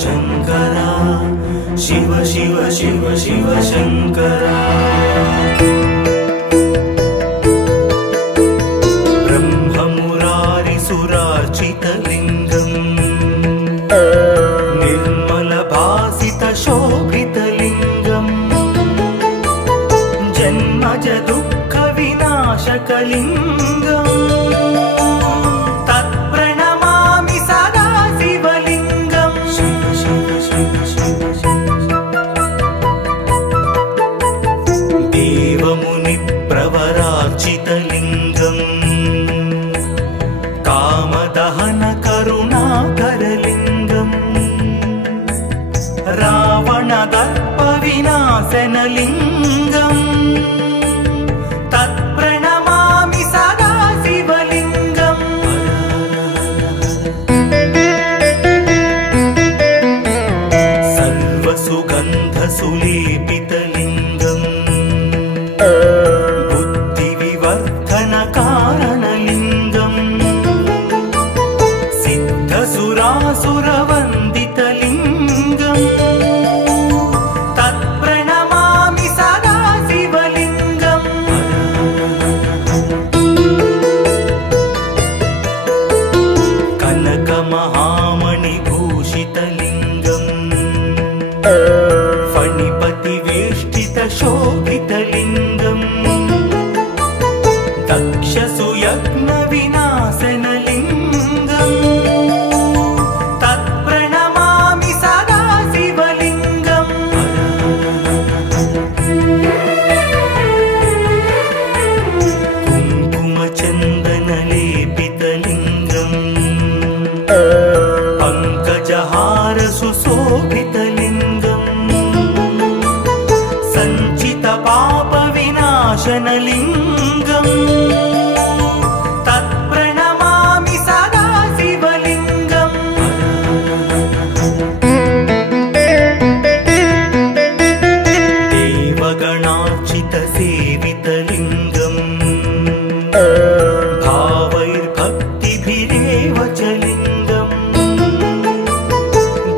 शङ्करा शिव शिव शिव शिव शङ्करा ब्रह्ममुरारिसुरार्चितलिङ्गम् निर्मलभासितशोभितलिङ्गम् जन्मज दुःखविनाशकलिङ्गम् तत्प्रणमामि सदा शिवलिङ्गम् शिव शिव शिव शिव देवमुनिप्रवरार्चितलिङ्गम् कामदहन करुणाकरलिङ्गम् रावणदर्पविनाशनलिङ्गम् तत्प्रणमामि सदा शिवलिङ्गम् सर्वसुगन्धसुलेपितलिङ्गम् बुद्धिविवर्धनकारणलिङ्गम् सिद्धसुरासुरवन्दितलिङ्गम् तत्प्रणमामि सदा शिवलिङ्गम् कनकमहामणिभूषितलिङ्गम् फणिपतिवेष्टितशोभितलिङ्गम् दक्षसुयज्ञविनाशनलिङ्गम् तत्प्रणमामि सदा शिवलिङ्गम् कुङ्कुमचन्दनलेपितलिङ्गम् पङ्कजहारसुशोभितलिङ्गम् सञ्चितपापविनाशनलिङ्गम् तत्प्रणमामि सदा शिवलिङ्गम् देवगणार्चितसेवितलिङ्गम् भावैर्भक्तिभिरेव च लिङ्गम्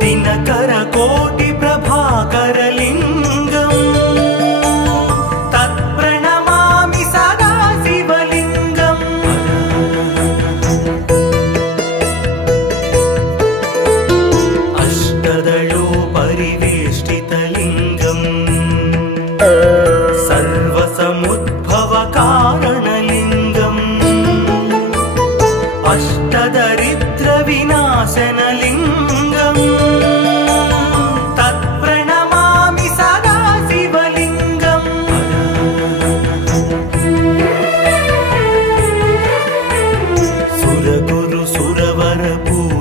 दिनकरकोटिप्रभाकरलिङ्गम् तत्प्रणमामि सदा शिवलिङ्गम् अष्टदलोपरिवेष्टितलिङ्गम् सर्वसमुद्भवकारणलिङ्गम् अष्टदरिद्रविनाशनलिङ्गम् तत्प्रणमामि सदा शिवलिङ्गम्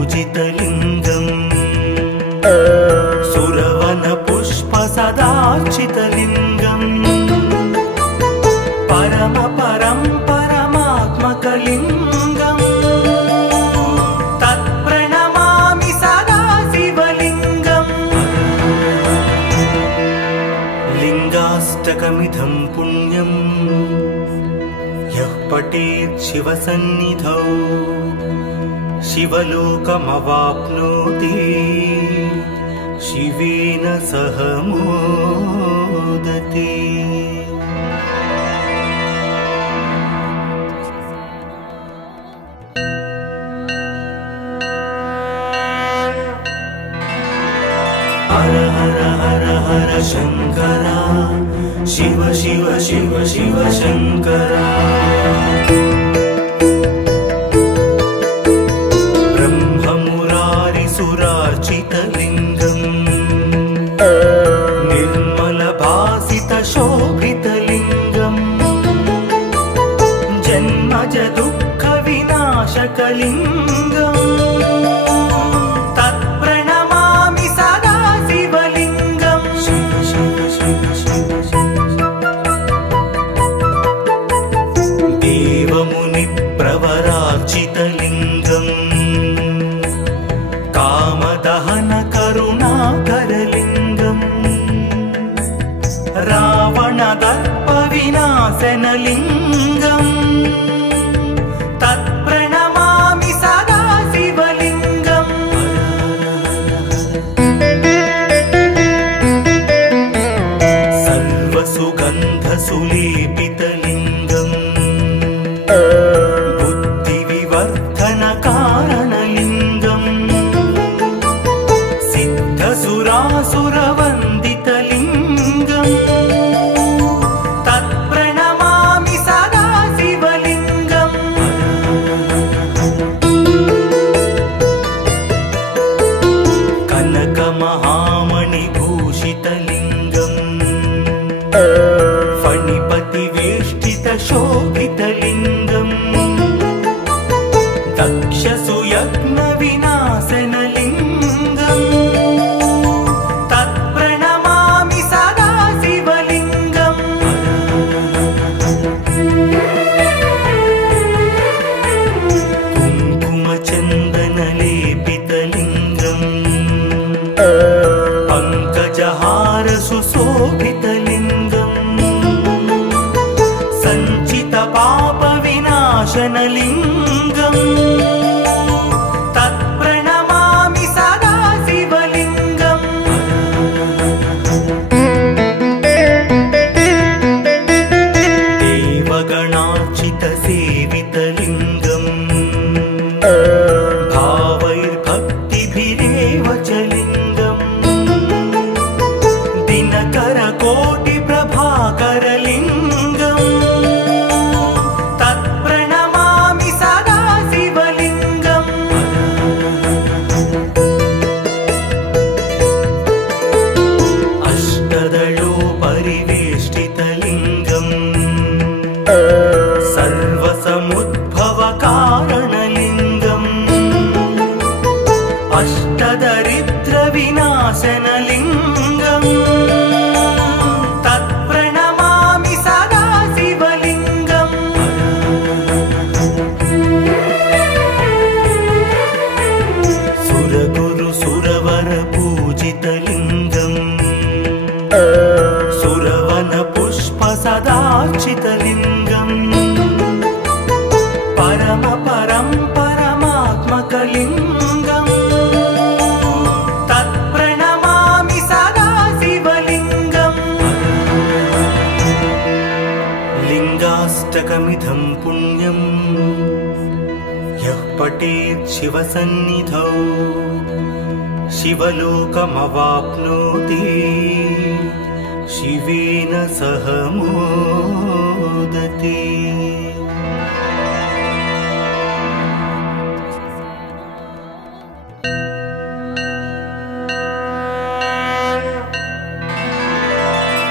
सुरगुरुसुरवरपूजितलिङ्गम् सुरवनपुष्पसदार्चितलिङ्गम् परमात्मकलिङ्गम् तत्प्रणमामि सदा शिवलिङ्गम् लिङ्गाष्टकमिदं पुण्यम् यः पठेत् शिवसन्निधौ शिवलोकमवाप्नोति शिवेन सह मोदते हर हर हर हर शङ्करा शिव शिव शिव शिव शङ्करा ब्रह्ममुरारिसुरार्चितलिङ्गम् निर्मलभासितशोभितलिङ्गम् जन्मज दुःखविनाशकलिङ्गम् तत्प्रणमामि सदा शिवलिङ्गम् शिव शिव शिव शिव देवमुनिप्रवरार्चितलिङ्गम् कामदहन करुणाकरलिङ्गम् रावणदर्पविनाशनलिङ्गम् तत्प्रणमामि सदा शिवलिङ्गम् बुद्धिविवर्धनकारणलिङ्गम् सिद्धसुरासुरवन्दितलिङ्गम् तत्प्रणमामि सदा शिवलिङ्गम् कनकमहामणिभूषितलिङ्गम् फणिपतिवेष्टितशोभितलिङ्गम् दक्षसुयज्ञविनाशनलिङ्गम् तत्प्रणमामि सदा शिवलिङ्गम् कुङ्कुमचन्दनलेपितलिङ्गम् पङ्कजहारसुशोभितलिङ्गम् सञ्चितपापविनाशनलिङ्गम् तत्प्रणमामि सदा शिवलिङ्गम् देवगणार्चितसेवितलिङ्गम् भावैर्भक्तिभिरेव च लिङ्गम् दिनकरकोटिप्रभाकरलिङ्गम् तत्प्रणमामि सदा शिवलिङ्गम् अष्टदलोपरिवेष्टितलिङ्गम् सर्वसमुद्भवकारणलिङ्गम् अष्टदरिद्रविनाशनलिङ्गम् तत्प्रणमामि सदा शिवलिङ्गम् सुरगुरुसुरवरपूजितलिङ्गम् सुरवनपुष्पसदार्चितलिङ्गम् परमात्मकलिङ्गम् तत्प्रणमामि सदा शिवलिङ्गम् लिङ्गाष्टकमिदं पुण्यम् यः पठेत् शिवसन्निधौ शिवलोकमवाप्नोति शिवेन सह मोदते।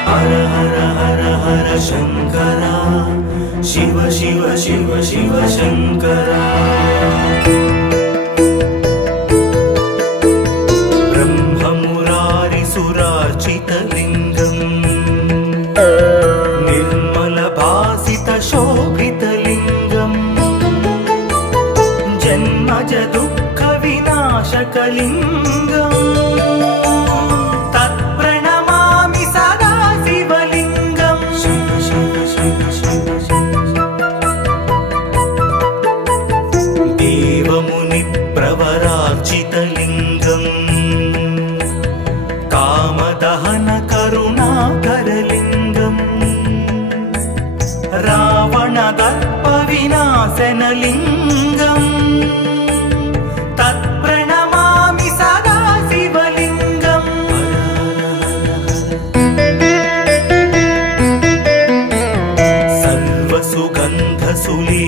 हर हर हर हर शङ्करा शिव शिव शिव शिव शङ्करा ब्रह्ममुरारिसुरार्चितलिङ्गम् निर्मलभासितशोभितलिङ्गम् जन्मज दुःखविनाशकलिङ्गम् तत्प्रणमामि सदा शिवलिङ्गम् शिव शिव शिव शिव देवमुनिप्रवरार्चितलिङ्गम् कामदहनकरुणाकरलिङ्गम् रावणदर्पविनाशनलिङ्गम् तत्प्रणमामि सदा शिवलिङ्गम्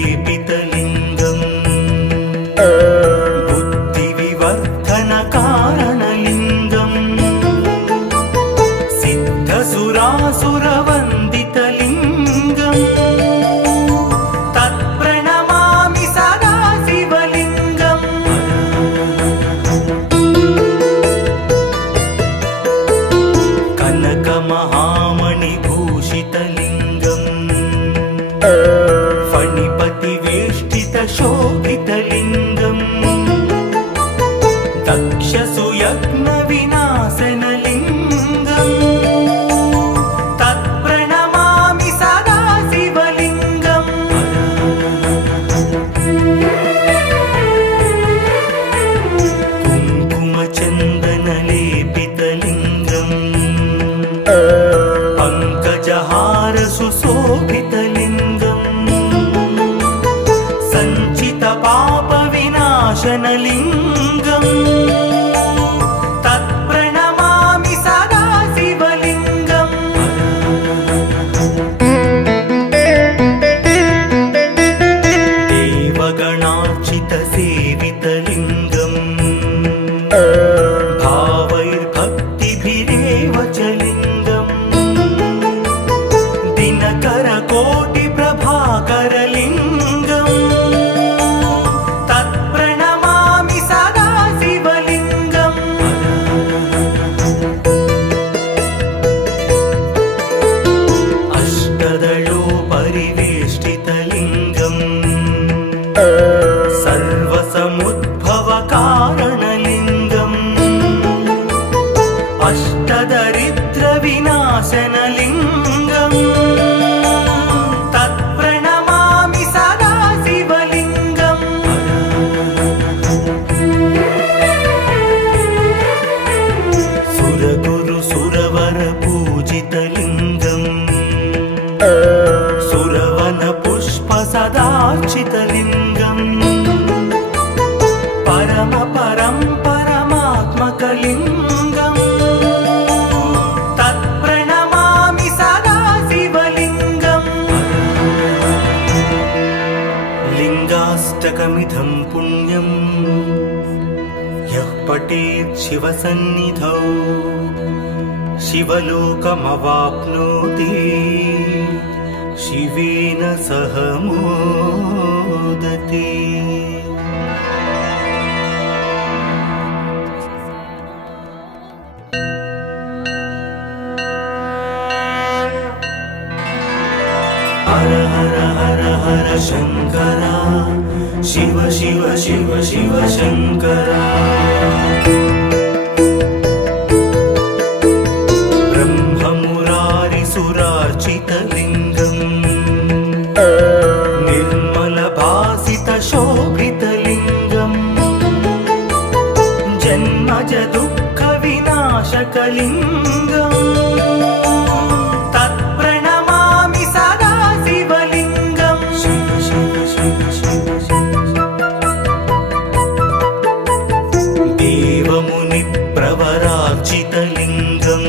सर्वसुगन्धसुलेपितलिङ्गम् बुद्धिविवर्धनकारणलिङ्गम् सिद्धसुरासुरवन्दितलिङ्गम् तत्प्रणमामि सदा शिवलिङ्गम् कनकमहामणिभूषितलिङ्गम् फणिपतिवेष्टित विनाशनलिङ्गम् तत्प्रणमामि सदा शिवलिङ्गम् देवगणार्चितसेवितलिङ्गम् भावैर्भक्तिभिरेव च लिङ्गम् दिनकरकोटिप्रभाकरलिङ्गम् तत्प्रणमामि सदा शिवलिङ्गम् अष्टदलोपरिवेष्टितलिङ्गम् सर्वसमुद्भवकारणलिङ्गम् अष्टदरिद्रविनाशनलिङ्गम् तत्प्रणमामि सदा शिवलिङ्गम् सुरगुरुसुरवरपूजितलिङ्गम् सुरवनपुष्पसदार्चितलिङ्गम् परमात्मकलिङ्गम् तत्प्रणमामि सदा शिवलिङ्गम् लिङ्गाष्टकमिदं पुण्यं यः पठेत् शिवसन्निधौ शिवलोकमवाप्नोति शिवेन सह मोदते। हर हर हर हर शङ्करा शिव शिव शिव शिव शङ्करा ब्रह्ममुरारिसुरार्चितलिङ्गम् निर्मलभासितशोभितलिङ्गम् जन्मजदुःखविनाशकलिङ्गम् तत्प्रणमामि सदा शिवलिङ्गम् शिव शिव शिव शिव देवमुनिप्रवरार्चितलिङ्गम्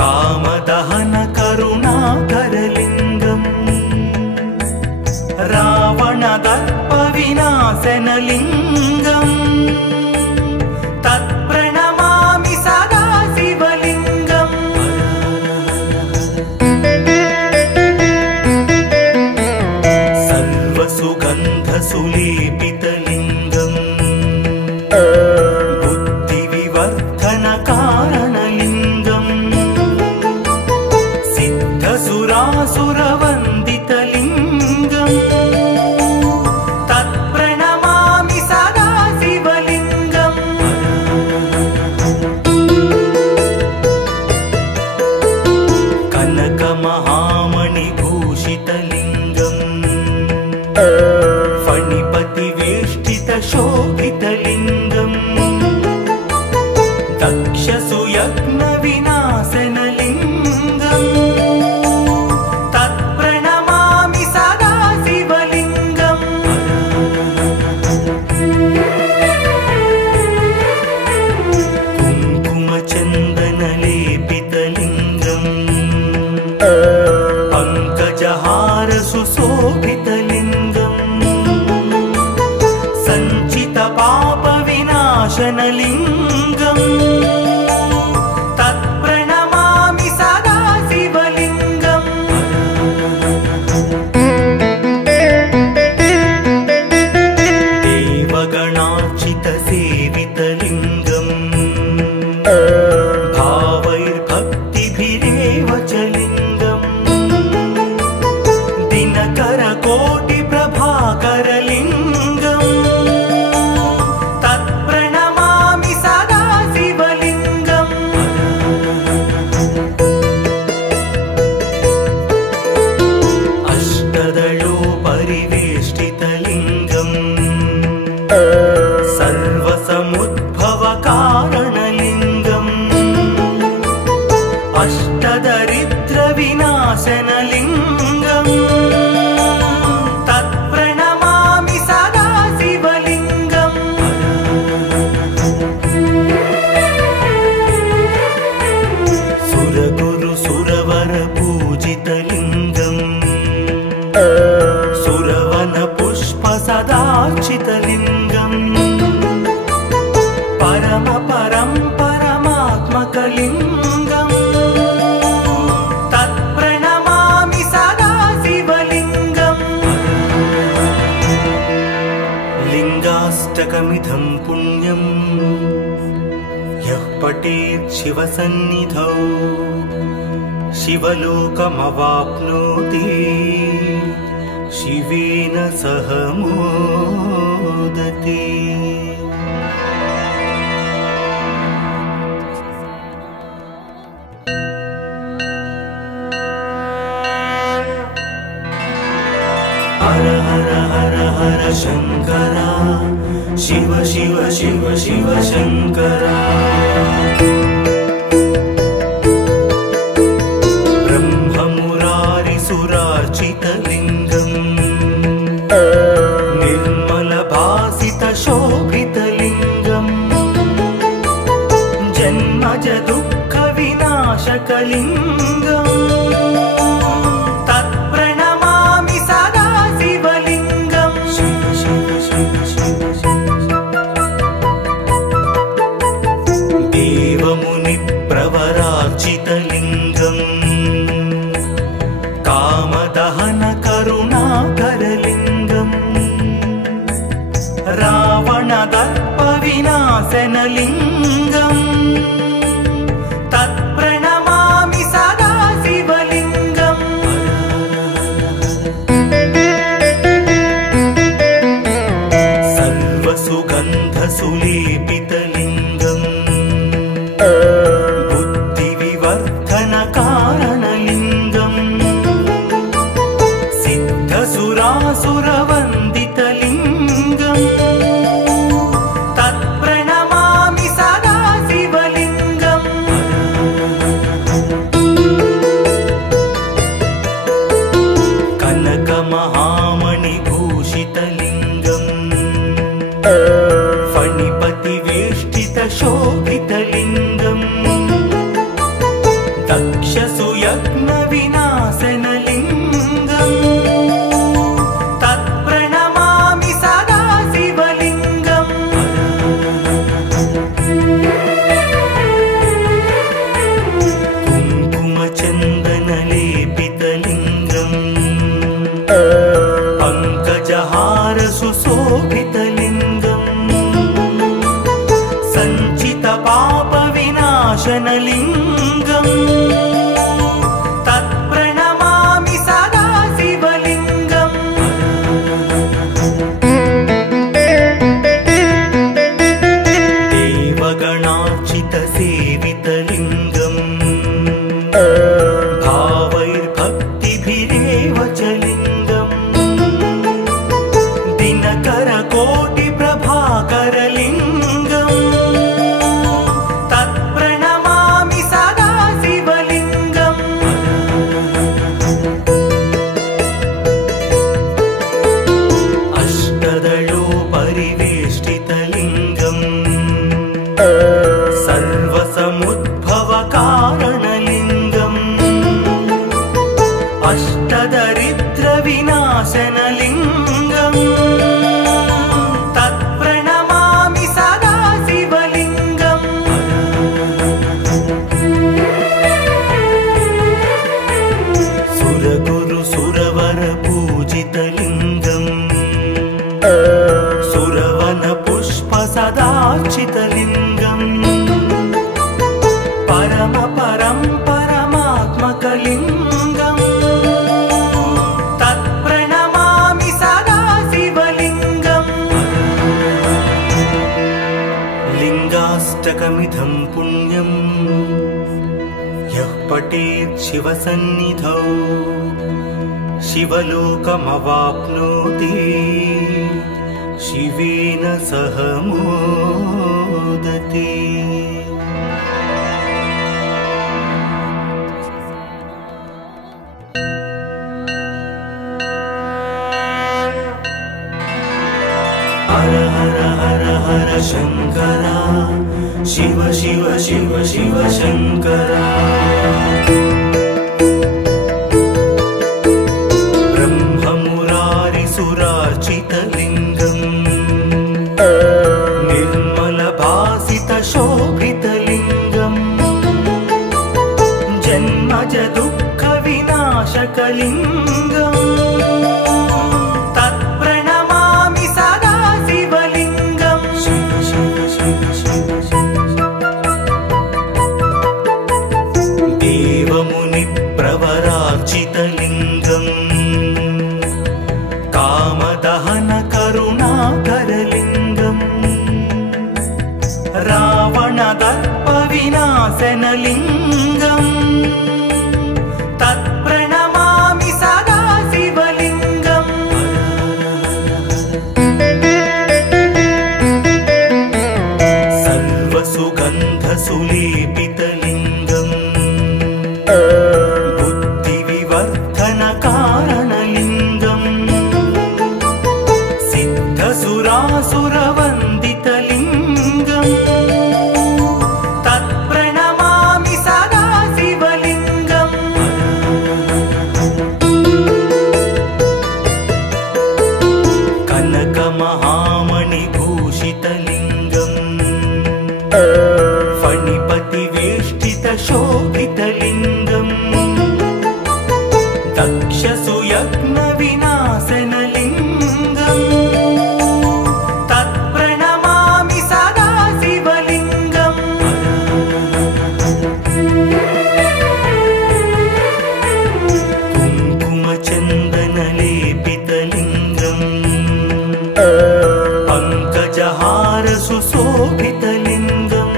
कामदहनकरुणाकरलिङ्गम् रावणदर्पविनाशनलिङ्गम् तत्प्रणमामि सदा शिवलिङ्गम् सर्वसुगन्धसुलेपितलिङ्गम् बुद्धिविवर्धनकारणलिङ्गम् सिद्धसुरासुरवन्दितलिङ्गम् तत्प्रणमामि सदा शिवलिङ्गम् कनकमहामणिभूषितलिङ्गम् फणिपतिवेष्टितशोभितलिङ्गम् दक्षसुयज्ञविनाशनलिङ्गम् तत्प्रणमामि सदा शिवलिङ्गम् कुङ्कुमचन्दनलेपितलिङ्गम् पङ्कजहारसुशोभितलिङ्गम् सञ्चितपापविनाशनलिङ्गम् तत्प्रणमामि सदा शिवलिङ्गम् देवगणार्चितसेवितलिङ्गम् भावैर्भक्तिभिरेव च लिङ्गम् दिनकरकोटिप्रभाकरलिङ्गम् तत्प्रणमामि सदा शिवलिङ्गम् अष्टदलोपरिवेष्टितलिङ्गम् सर्वसमुद्भवकारणलिङ्गम् अष्टदरिद्रविनाशनलिङ्गम् तत्प्रणमामि सदा शिव सुरवन पुष्प सदार्चितलिङ्गम् परम परं परमात्मकलिङ्गम् तत्प्रणमामि सदा शिवलिङ्गम् लिङ्गाष्टकमिदं पुण्यम् यः पठेत् शिवसन्निधौ शिवलोकमवाप्नोति शिवेन सह मोदते। हर हर हर हर शंकरा शिव शिव शिव शिव शंकरा ब्रह्ममुरारिसुरार्चितलिङ्गम् निर्मलभासितशोभितलिङ्गम् जन्मज दुःखविनाशकलिङ्गम् तत्प्रणमामि सदा शिवलिङ्गम् शिव शिव शिव शिव देवमुनिप्रवरार्चितलिङ्गम् कामदहन करुणाकरलिङ्गम् रावणदर्पविनाशनलिङ्गम् तत्प्रणमामि सदा शिवलिङ्गम् सर्वसुगन्धसुलेपितलिङ्गम् बुद्धिविवर्धनकारणलिङ्गम् सिद्धसुरासुरवन्दितलिङ्गम् तत्प्रणमामि सदा शिवलिङ्गम् कनकमहामणिभूषितलिङ्गम् फणिपतिवेष्टितशोभितलिङ्गम् दक्षसुयज्ञविनाशनलिङ्गम् तत्प्रणमामि सदा शिवलिङ्गम् कुङ्कुमचन्दनलेपितलिङ्गम् पङ्कजहारसुशोभितलिङ्गम् सञ्चितपापविनाशनलिङ्गम् तत्प्रणमामि सदा शिवलिङ्गम् देवगणार्चितसेवितलिङ्गम् भावैर्भक्तिभिरेव च लिङ्गम् दिनकरकोटिप्रभाकरलिङ्गम् तत्प्रणमामि सदा शिवलिङ्गम् अष्टदलोपरिवेष्टितलिङ्गम् सर्वसमुद्भवकारणलिङ्गम् अष्टदरिद्रविनाशनलिङ्गम् तत्प्रणमामि सदा शिवलिङ्गम् सुरगुरुसुरवरपूजितलिङ्गम् सुरवनपुष्प सदार्चितलिङ्गम् परम परं परमात्मकलिङ्गम् तत्प्रणमामि सदा शिवलिङ्गम् लिङ्गाष्टकमिदं पुण्यम् यः पठेत् शिवसन्निधौ शिवलोकमवाप्नोति शिवेन सह मोदते। हर हर हर हर शंकरा शिव शिव शिव शिव शंकरा ब्रह्म सुरार्चितलिङ्गम् निर्मलभासितशोभितलिङ्गम् जन्मज दुःखविनाशकलिङ्गम् तत्प्रणमामि सदा शिवलिङ्गम् देवमुनिप्रवरार्चितलिङ्गम् कामदहन करुणाकरलिङ्गम् रावणदर्पविनाशनलिङ्गम् तत्प्रणमामि सदा शिवलिङ्गम् सर्वसुगन्धसुलेपितलिङ्गम् बुद्धिविवर्धनकारणलिङ्गम् सिद्धसुरासुरवन्दितलिङ्गम् तत्प्रणमामि सदा शिवलिङ्गम् कनकमहामणिभूषितलिङ्गम् फणिपतिवेष्टितशोभितलिङ्गम् दक्षसुयज्ञविनाशनलिङ्गम् तत्प्रणमामि सदा शिवलिङ्गम् कुङ्कुमचन्दनलेपितलिङ्गम् पङ्कजहारसुशोभितलिङ्गम्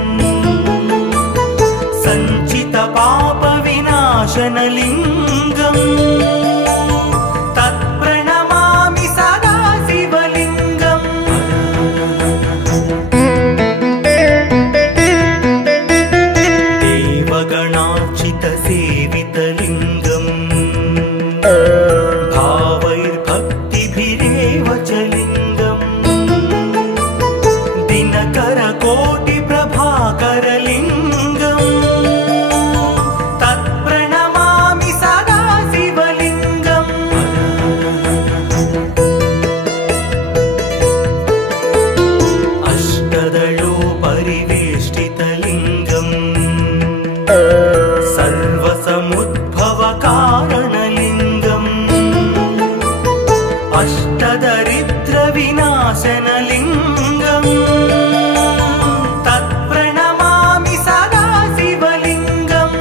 सञ्चितपापविनाशनलिङ्गम् तत्प्रणमामि सदा शिवलिङ्गम् देवगणार्चितसेवितलिङ्गम् भावैर्भक्तिभिरेव च लिङ्गम् दिनकरकोटिप्रभाकरलिङ्गम् तत्प्रणमामि सदा शिवलिङ्गम् अष्टदलोपरिवेष्टितलिङ्गम् सर्वसमुद्भवकारणलिङ्गम् अष्टदरिद्रविनाशनलिङ्गम् तत्प्रणमामि सदा शिवलिङ्गम्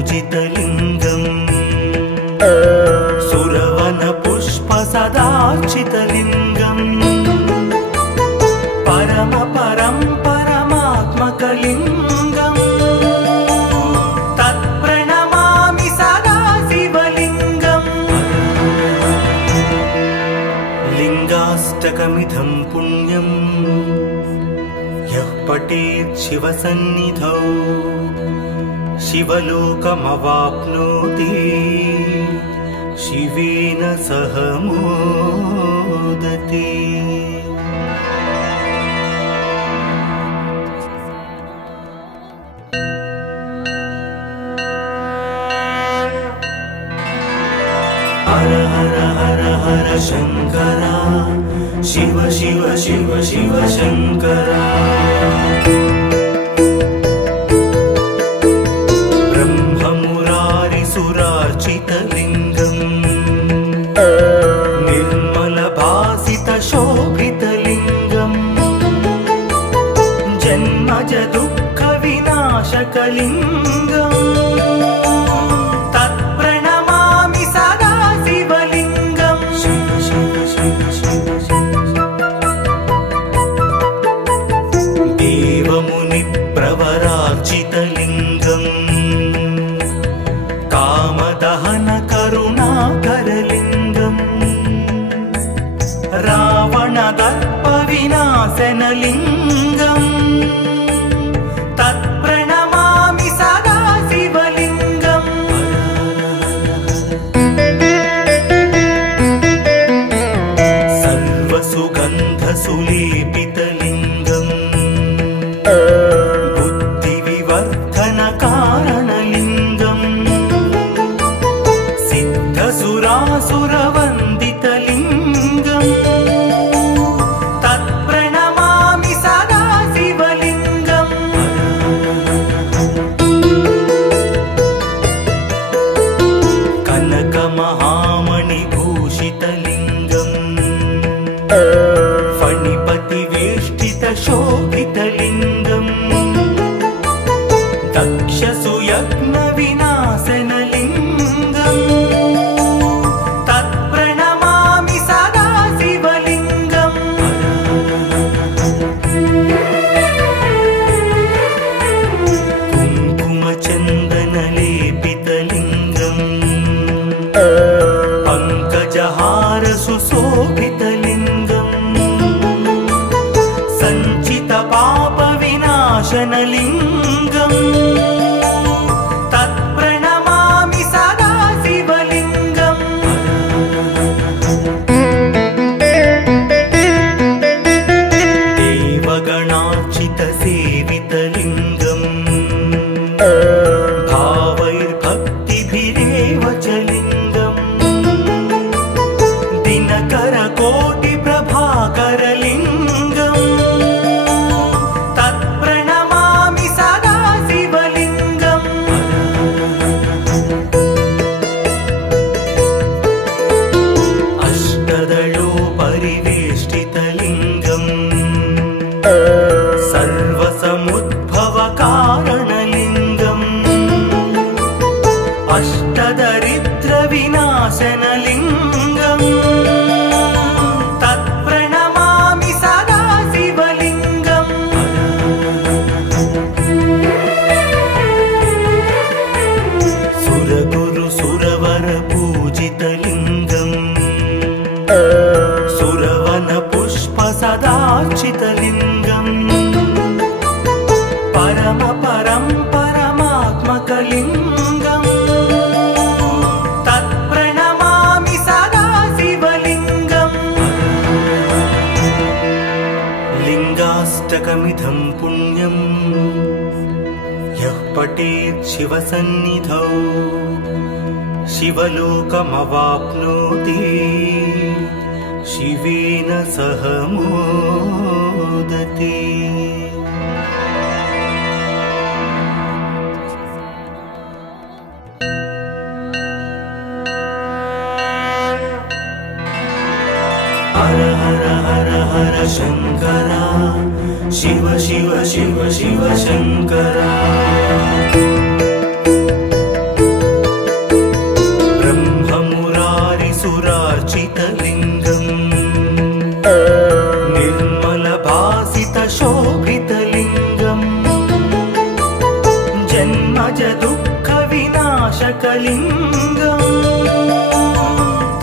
सुरगुरुसुरवरपूजितलिङ्गम् सुरवनपुष्पसदार्चितलिङ्गम् परमात्मकलिङ्गम् तत्प्रणमामि सदा शिवलिङ्गम् लिङ्गाष्टकमिदं पुण्यम् यः पठेत् शिवसन्निधौ शिवलोकमवाप्नोति शिवेन सह मोदते। हर हर हर हर शंकरा शिव शिव शिव शिव शंकरा ब्रह्ममुरारिसुरार्चितलिङ्गम् निर्मलभासितशोभितलिङ्गम् जन्मज दुःखविनाशकलिङ्गम् तत्प्रणमामि सदा शिवलिङ्गम् देवमुनिप्रवरार्चितलिङ्गम् कामदहन करुणाकरलिङ्गम् रावणदर्पविनाशनलिङ्गम् तत्प्रणमामि सदा दक्षसुयज्ञविनाशनलिङ्गम् तत्प्रणमामि सदा शिवलिङ्गम् कुङ्कुमचन्दनलेपितलिङ्गम् पङ्कजहार सुशोभितलिङ्गम् सञ्चितपापविनाशनलिङ्गम् तत्प्रणमामि सदा शिवलिङ्गम् देवगणार्चितसेवितलिङ्गम् भावैर्भक्तिभिरेव च लिङ्गम् दिनकरकोटिप्रभाकरलिङ्गम् तत्प्रणमामि सदा शिवलिङ्गम् अष्टदलोपरिवेष्टितलिङ्गम् सर्वसमुद्भवकारणलिङ्गम् अष्टदरिद्रविनाशनलिङ्गम् तत्प्रणमामि सदा शिवलिङ्गम् सुरगुरुसुरवरपूजितलिङ्गम् सुरवनपुष्पसदार्चितलिङ्गम् परमात्मकलिङ्गम् तत्प्रणमामि सदा शिवलिङ्गम् लिङ्गाष्टकमिदं पुण्यम् यः पठेत् शिवसन्निधौ शिवलोकमवाप्नोति शिवेन सह मोदते। हर हर हर हर शंकरा शिव शिव शिव शिव शंकरा ब्रह्ममुरारिसुरार्चितलिङ्गम् निर्मलभासितशोभितलिङ्गम् जन्मज दुःखविनाशकलिङ्गम्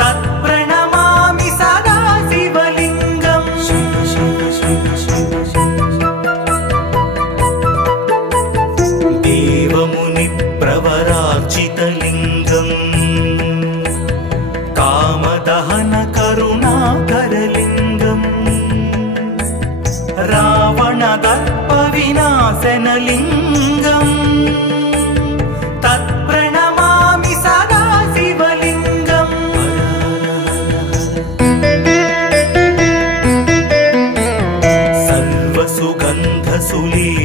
तत्प्रणमामि सदा शिवलिङ्गम् शिव शिव शिव शिव देवमुनिप्रवरार्चितलिङ्गम् कामदहन करुणाकरलिङ्गम् रावणदर्पविनाशनलिङ्गम् तत्प्रणमामि सदा शिवलिङ्गम्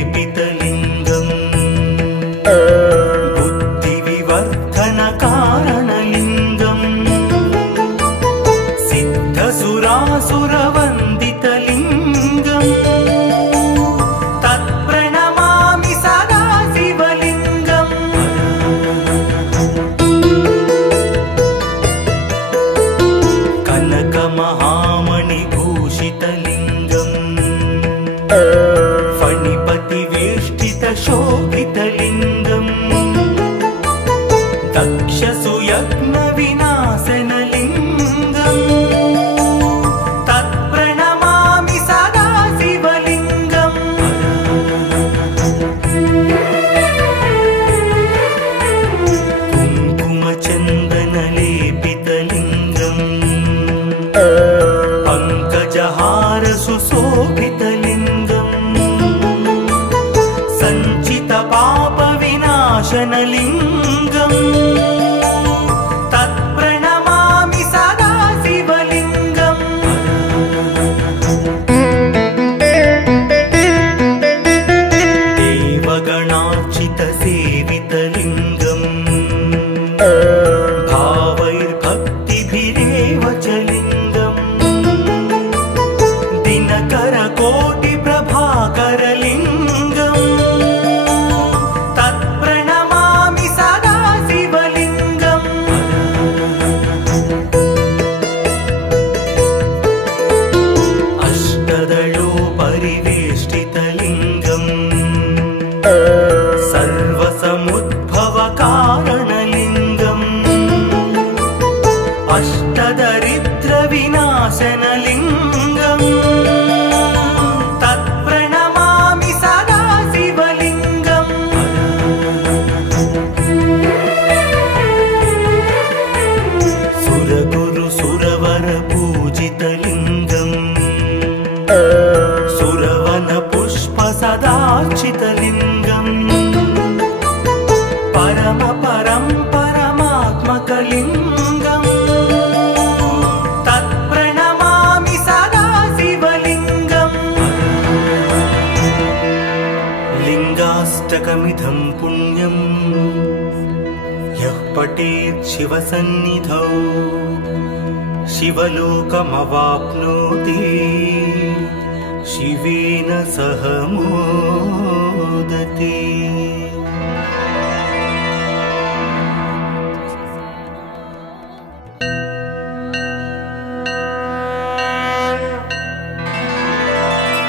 सर्वसुगन्धसुलेपितलिङ्गम् बुद्धिविवर्धनकारणलिङ्गम् सिद्धसुरासुरवन्दितलिङ्गम् तत्प्रणमामि सदा शिवलिङ्गम् कनकमहामणिभूषितलिङ्गम् फणिपतिवेष्टितशोभितलिङ्गम् दक्षसुयज्ञविनाशनलिङ्गम् तत्प्रणमामि सदा शिवलिङ्गम् कुङ्कुमचन्दनलेपितलिङ्गम् पङ्कजहार सुशोभितलिङ्गम् सञ्चितपापविनाशनलिङ्गम् तत्प्रणमामि सदा शिवलिङ्गम् देवगणार्चितसेवितलिङ्गम् भावैर्भक्तिभिरेव च लिङ्गम् दिनकरकोटिप्रभाकरलिङ्गम् तत् सर्वसमुद्भवकारणलिङ्गम् अष्टदरिद्रविनाशनलिङ्गम् तत्प्रणमामि सदा शिवलिङ्गम् सुरगुरु सुरवर पूजितलिङ्गम् सुरवन पुष्प सदार्चितलिङ्गम् परम परं परमात्मकलिङ्गम् तत्प्रणमामि सदा शिवलिङ्गम् लिङ्गाष्टकमिदं पुण्यं यः पठेत् शिवसन्निधौ शिवलोकमवाप्नोति शिवेन सह मोदते।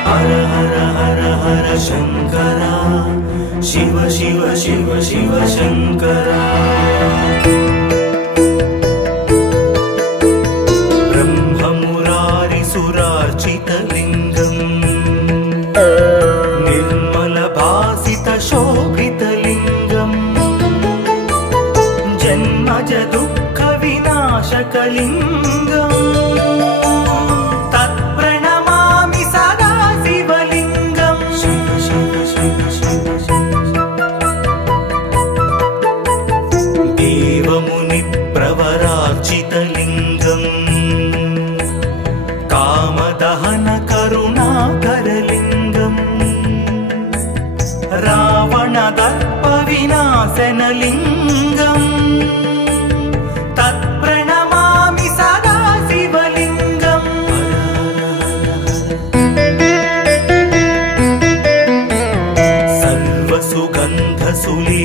हर हर हर हर शंकरा शिव शिव शिव शिव शंकरा ब्रह्ममुरारिसुरार्चितलिङ्गम् निर्मलभासितशोभितलिङ्गम् जन्मज दुःखविनाशकलिङ्गम् तत्प्रणमामि सदा शिवलिङ्गम् शिव शिव शिव शिव देवमुनिप्रवरार्चितलिङ्गम् कामदहन करुणाकरलिङ्गम् रावणदर्पविनाशनलिङ्गम् तत्प्रणमामि सदा शिवलिङ्गम्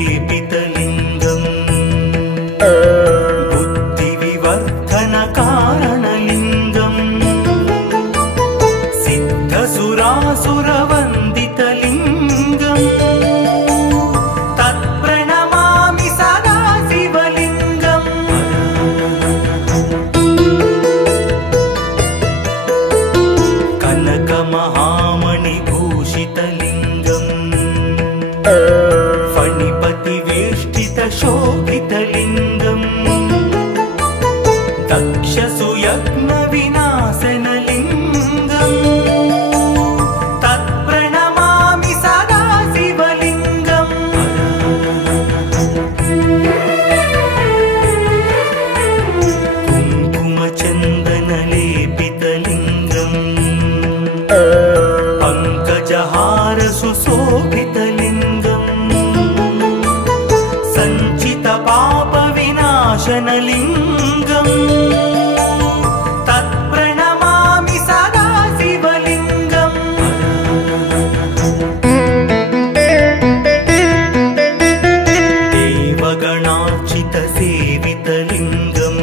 सर्वसुगन्धसुलेपितलिङ्गम् बुद्धिविवर्धनकारणलिङ्गम् सिद्धसुरासुरवन्दितलिङ्गम् तत्प्रणमामि सदा शिवलिङ्गम् कनकमहामणिभूषितलिङ्गम् फणिपतिवेष्टितशोभितलिङ्गम् दक्षसुयज्ञविनाशनलिङ्गम् तत्प्रणमामि सदा शिवलिङ्गम् कुङ्कुमचन्दनलेपितलिङ्गम् पङ्कजहारसुशोभितलिङ्गम् सञ्चितपापविनाशनलिङ्गम् तत्प्रणमामि सदा शिवलिङ्गम् देवगणार्चितसेवितलिङ्गम्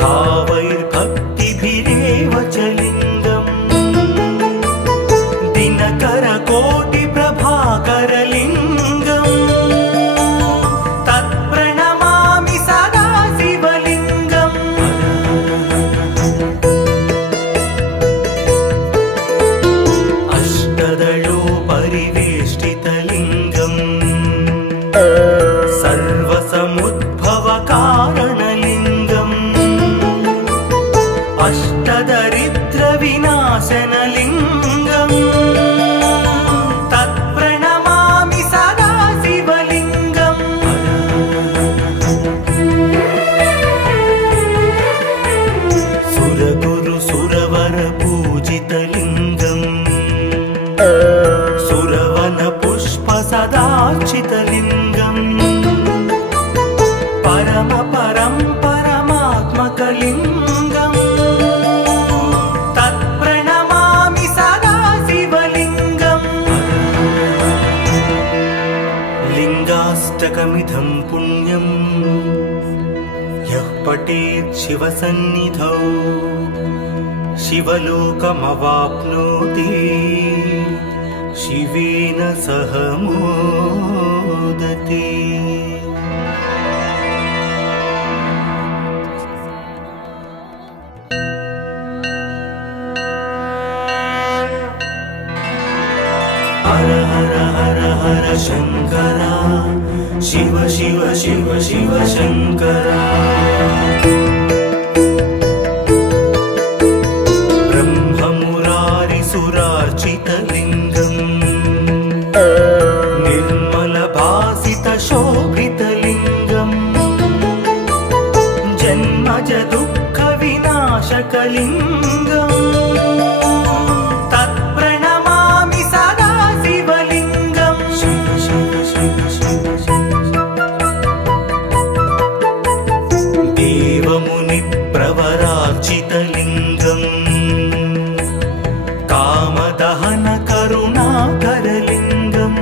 भावैर्भक्तिभिरेव च लिङ्गम् दिनकरकोटिप्रभाकरलिङ्गम् तत्प्रणमामि सदा शिवलिङ्गम् अष्टदलोपरिवेष्टितलिङ्गम् सर्वसमुद्भवकारणलिङ्गम् अष्टदरिद्रविनाशनलिङ्गम् तत्प्रणमामि सदा शिवलिङ्गम् सुरगुरु सुरवर पूजितलिङ्गम् सुरवन पुष्प सदार्चितलिङ्गम् परम परं परमात्मकलिङ्गम् तत्प्रणमामि सदा शिवलिङ्गम् लिङ्गाष्टकमिदं पुण्यं यः पठेत् शिवसन्निधौ शिवलोकमवाप्नोति शिवेन सह मोदते। हर हर हर हर शंकरा, शिव शिव शिव शिव शंकरा। ब्रह्ममुरारिसुरार्चितलिङ्गम् निर्मलभासितशोभितलिङ्गम् जन्मज दुःखविनाशकलिङ्गम् तत्प्रणमामि सदा शिवलिङ्गम्। शिव शिव शिव शिव देवमुनिप्रवरार्चितलिङ्गम् कामदहन करुणाकरलिङ्गम्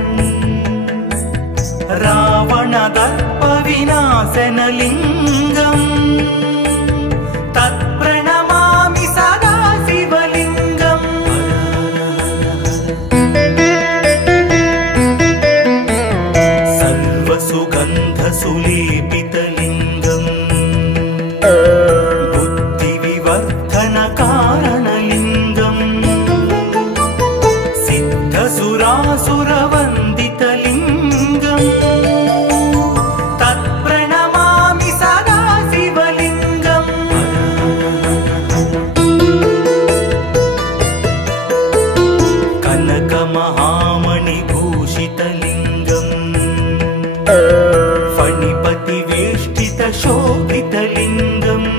रावणदर्पविनाशनलिङ्गम् तत्प्रणमामि सदा शिवलिङ्गम्। सर्वसुगन्धसुलेपितलिङ्गम् बुद्धिविवर्धनकारणलिङ्गम् सिद्धसुरासुरवन्दितलिङ्गम् तत्प्रणमामि सदा शिवलिङ्गम्। कनकमहामणिभूषितलिङ्गम् फणिपतिवेष्टितशोभितलिङ्गम्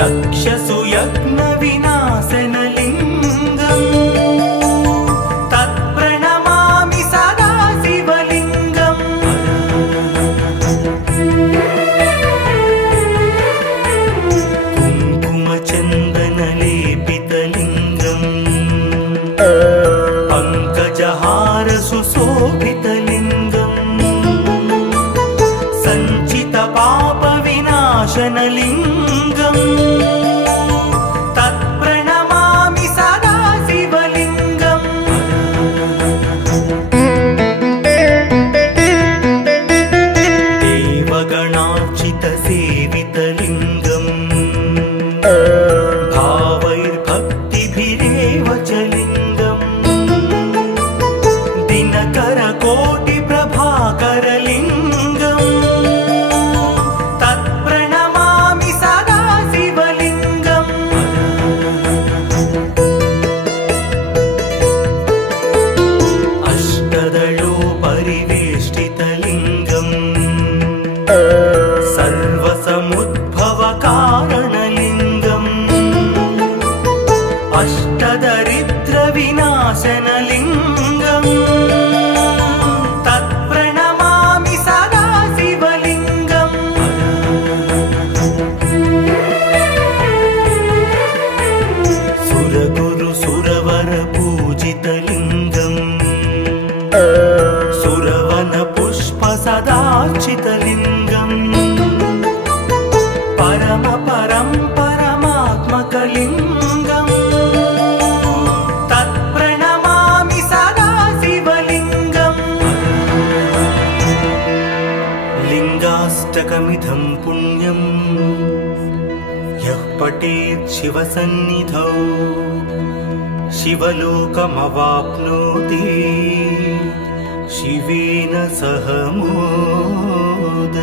दक्षसुयज्ञविनाशनलिङ्गम् तत्प्रणमामि सदा शिवलिङ्गम्। कुङ्कुमचन्दनलेपितलिङ्गम् पङ्कजहारसुशोभितलिङ्गम् सञ्चितपापविनाशनलिङ्गम् तत्प्रणमामि सदा शिवलिङ्गम्। देवगणार्चितसेवितलिङ्गम् भावैर्भक्तिभिरेव च लिङ्गम् दिनकरकोटिप्रभाकरलिङ्गम् तत्प्रणमामि सदा शिवलिङ्गम्। अष्टदलोपरिवेष्टितलिङ्गम् सर्वसमुद्भवकारणलिङ्गम् अष्टदरिद्रविनाशनलिङ्गम् तत्प्रणमामि सदा शिवलिङ्गम्। सुरगुरुसुरवरपूजितलिङ्गम् सुरवनपुष्पसदार्चितलिङ्गम् परमात्मकलिङ्गम् तत्प्रणमामि सदा शिवलिङ्गम्। लिङ्गाष्टकमिदं पुण्यम् यः पठेत् शिवसन्निधौ शिवलोकमवाप्नोति शिवेन सह मोदते।